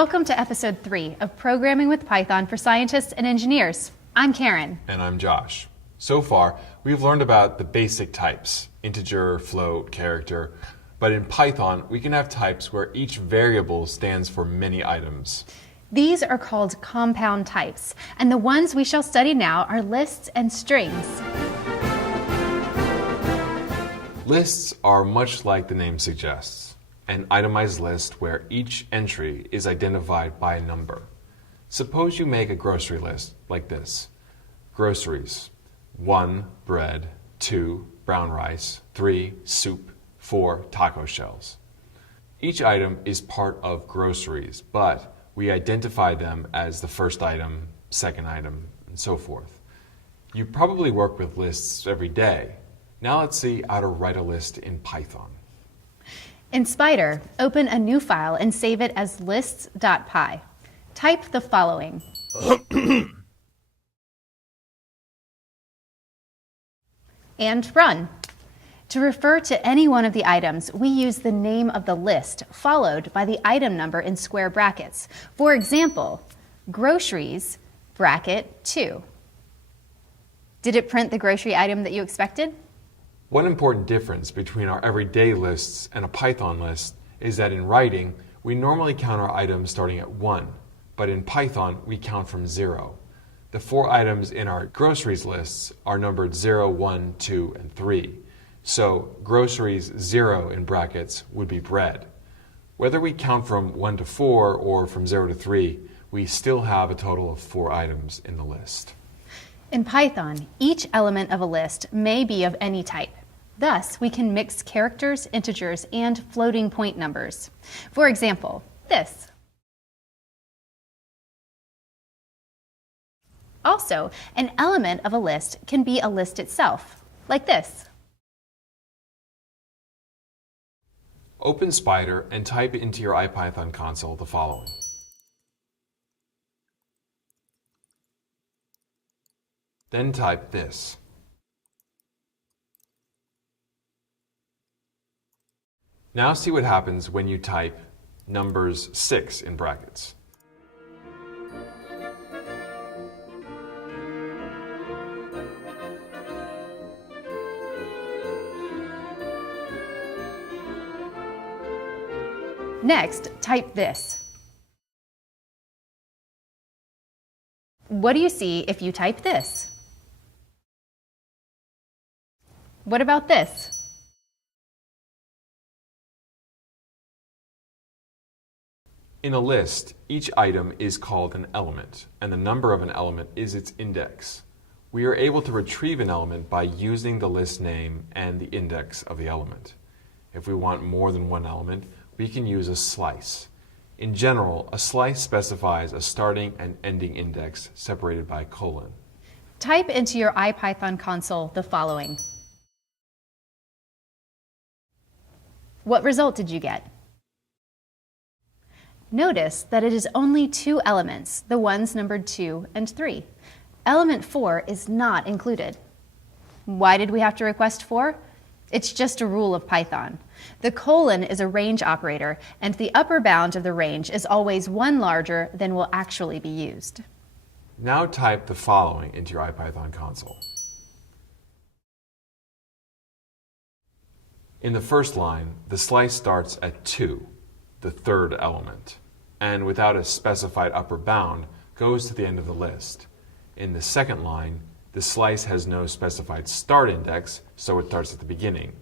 Welcome to episode 3 of Programming with Python for Scientists and Engineers. I'm Karen. And I'm Josh. So far, we've learned about the basic types, integer, float, character, but in Python, we can have types where each variable stands for many items. These are called compound types, and the ones we shall study now are lists and strings. Lists are much like the name suggests, an itemized list where each entry is identified by a number. Suppose you make a grocery list like this. Groceries: 1, bread; 2, brown rice; 3, soup; 4, taco shells. Each item is part of groceries, but we identify them as the first item, second item, and so forth. You probably work with lists every day. Now let's see how to write a list in Python. In Spyder, open a new file and save it as lists.py. Type the following. And run. To refer to any one of the items, we use the name of the list followed by the item number in square brackets. For example, groceries, bracket 2. Did it print the grocery item that you expected? One important difference between our everyday lists and a Python list is that in writing, we normally count our items starting at 1, but in Python, we count from 0. The 4 items in our groceries lists are numbered 0, 1, 2, and 3. So groceries 0 in brackets would be bread. Whether we count from 1 to 4 or from 0 to 3, we still have a total of 4 items in the list. In Python, each element of a list may be of any type. Thus, we can mix characters, integers, and floating point numbers. For example, this. Also, an element of a list can be a list itself, like this. Open Spyder and type into your IPython console the following. Then type this. Now see what happens when you type numbers 6 in brackets. Next, type this. What do you see if you type this? What about this? In a list, each item is called an element, and the number of an element is its index. We are able to retrieve an element by using the list name and the index of the element. If we want more than one element, we can use a slice. In general, a slice specifies a starting and ending index separated by a colon. Type into your IPython console the following. What result did you get? Notice that it is only 2 elements, the ones numbered 2 and 3. Element 4 is not included. Why did we have to request 4? It's just a rule of Python. The colon is a range operator, and the upper bound of the range is always 1 larger than will actually be used. Now type the following into your IPython console. In the first line, the slice starts at 2, the third element, and without a specified upper bound, goes to the end of the list. In the second line, the slice has no specified start index, so it starts at the beginning,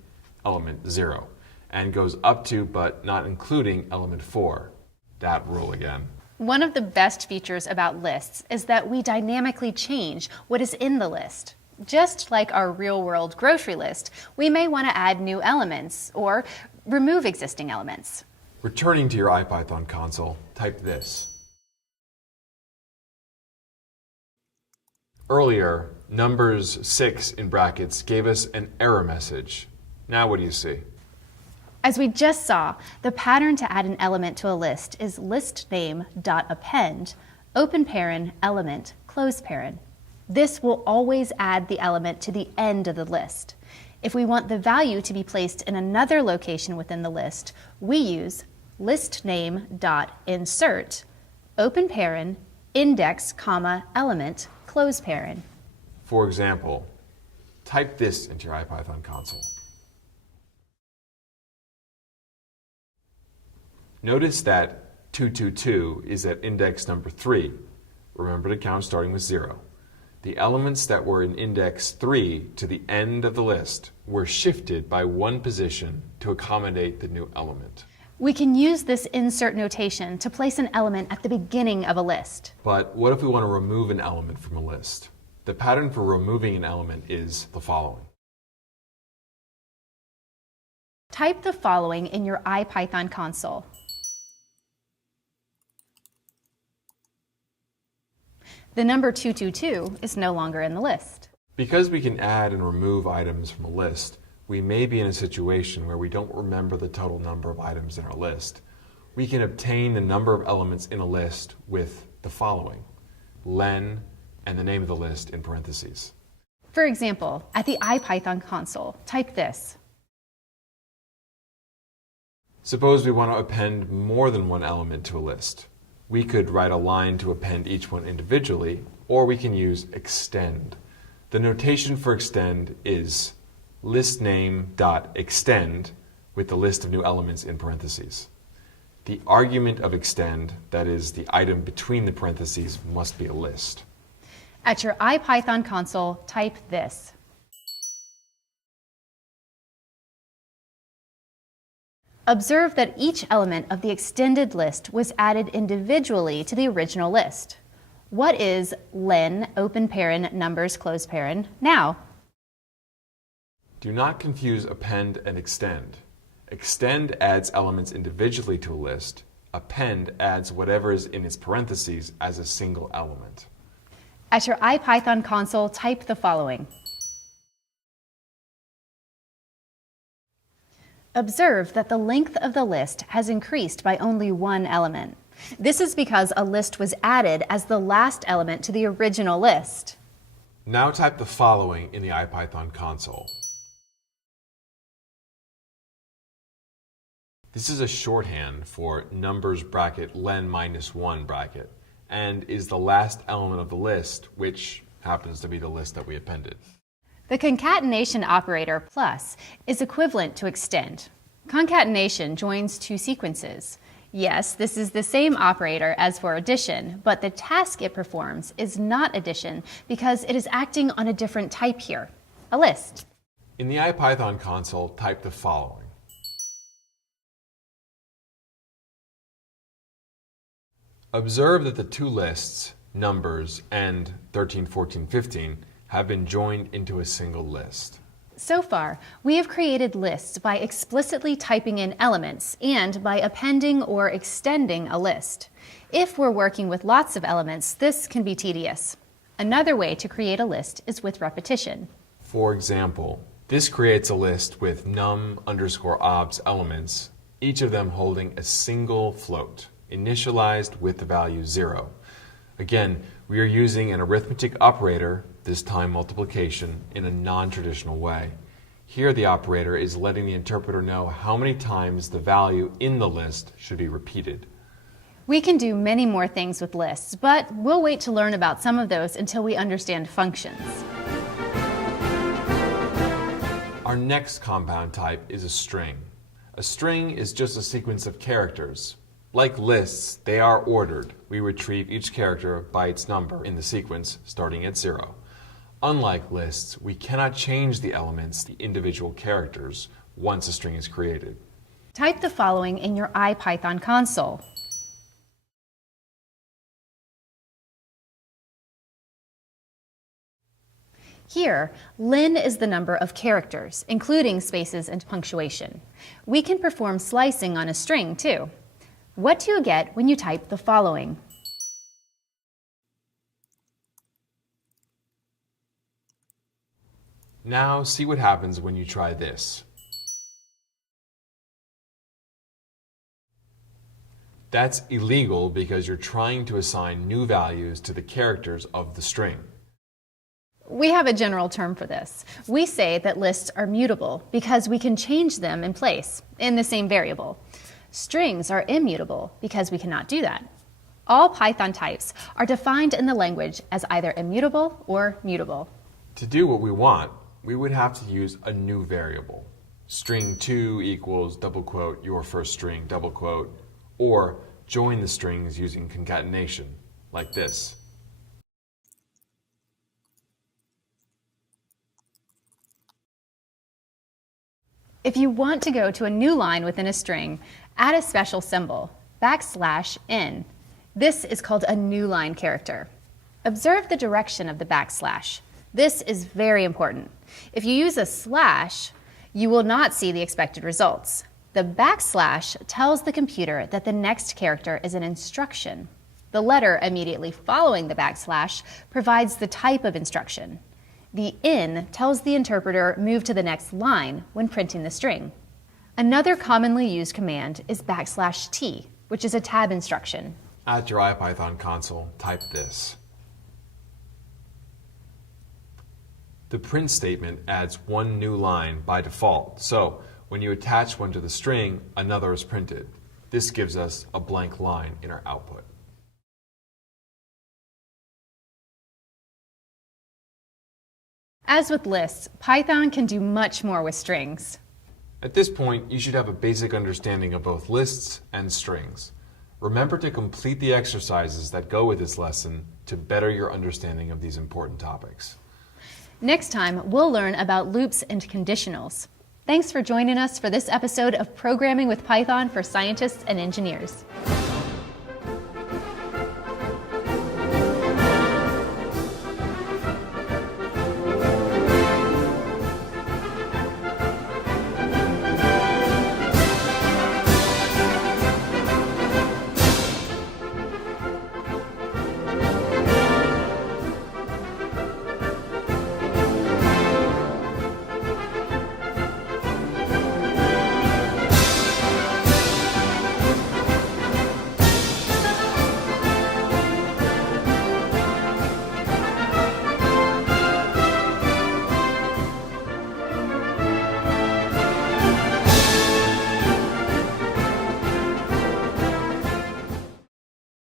element 0, and goes up to but not including element 4. That rule again. One of the best features about lists is that we dynamically change what is in the list. Just like our real-world grocery list, we may want to add new elements or remove existing elements. Returning to your IPython console, type this. Earlier, numbers 6 in brackets gave us an error message. Now what do you see? As we just saw, the pattern to add an element to a list is listname.append, open paren, element, close paren. This will always add the element to the end of the list. If we want the value to be placed in another location within the list, we use listname.insert open paren, index, comma, element, close paren. For example, type this into your IPython console. Notice that 222 is at index number 3. Remember to count starting with 0. The elements that were in index 3 to the end of the list were shifted by one position to accommodate the new element. We can use this insert notation to place an element at the beginning of a list. But what if we want to remove an element from a list? The pattern for removing an element is the following. Type the following in your IPython console. The number 222 is no longer in the list. Because we can add and remove items from a list, we may be in a situation where we don't remember the total number of items in our list. We can obtain the number of elements in a list with the following: len and the name of the list in parentheses. For example, at the IPython console, type this. Suppose we want to append more than one element to a list. We could write a line to append each one individually, or we can use extend. The notation for extend is listName.extend with the list of new elements in parentheses. The argument of extend, that is, the item between the parentheses, must be a list. At your IPython console, type this. Observe that each element of the extended list was added individually to the original list. What is len, open paren, numbers, close paren, now? Do not confuse append and extend. Extend adds elements individually to a list. Append adds whatever is in its parentheses as a single element. At your IPython console, type the following. Observe that the length of the list has increased by only one element. This is because a list was added as the last element to the original list. Now type the following in the IPython console. This is a shorthand for numbers bracket len minus 1 bracket, and is the last element of the list, which happens to be the list that we appended. The concatenation operator plus is equivalent to extend. Concatenation joins two sequences. Yes, this is the same operator as for addition, but the task it performs is not addition because it is acting on a different type here, a list. In the IPython console, type the following. Observe that the two lists, numbers and 13, 14, 15, have been joined into a single list. So far, we have created lists by explicitly typing in elements and by appending or extending a list. If we're working with lots of elements, this can be tedious. Another way to create a list is with repetition. For example, this creates a list with num_obs elements, each of them holding a single float, initialized with the value 0. Again, we are using an arithmetic operator, this time multiplication, in a non-traditional way. Here the operator is letting the interpreter know how many times the value in the list should be repeated. We can do many more things with lists, but we'll wait to learn about some of those until we understand functions. Our next compound type is a string. A string is just a sequence of characters. Like lists, they are ordered. We retrieve each character by its number in the sequence, starting at 0. Unlike lists, we cannot change the elements, the individual characters, once a string is created. Type the following in your IPython console. Here, len is the number of characters, including spaces and punctuation. We can perform slicing on a string, too. What do you get when you type the following? Now see what happens when you try this. That's illegal because you're trying to assign new values to the characters of the string. We have a general term for this. We say that lists are mutable because we can change them in place in the same variable. Strings are immutable because we cannot do that. All Python types are defined in the language as either immutable or mutable. To do what we want, we would have to use a new variable. String2 equals double quote your first string double quote, or join the strings using concatenation, like this. If you want to go to a new line within a string, add a special symbol, \n. This is called a new line character. Observe the direction of the backslash. This is very important. If you use a slash, you will not see the expected results. The backslash tells the computer that the next character is an instruction. The letter immediately following the backslash provides the type of instruction. The in tells the interpreter move to the next line when printing the string. Another commonly used command is \t, which is a tab instruction. At your IPython console, type this. The print statement adds one new line by default, so when you attach one to the string, another is printed. This gives us a blank line in our output. As with lists, Python can do much more with strings. At this point, you should have a basic understanding of both lists and strings. Remember to complete the exercises that go with this lesson to better your understanding of these important topics. Next time, we'll learn about loops and conditionals. Thanks for joining us for this episode of Programming with Python for Scientists and Engineers.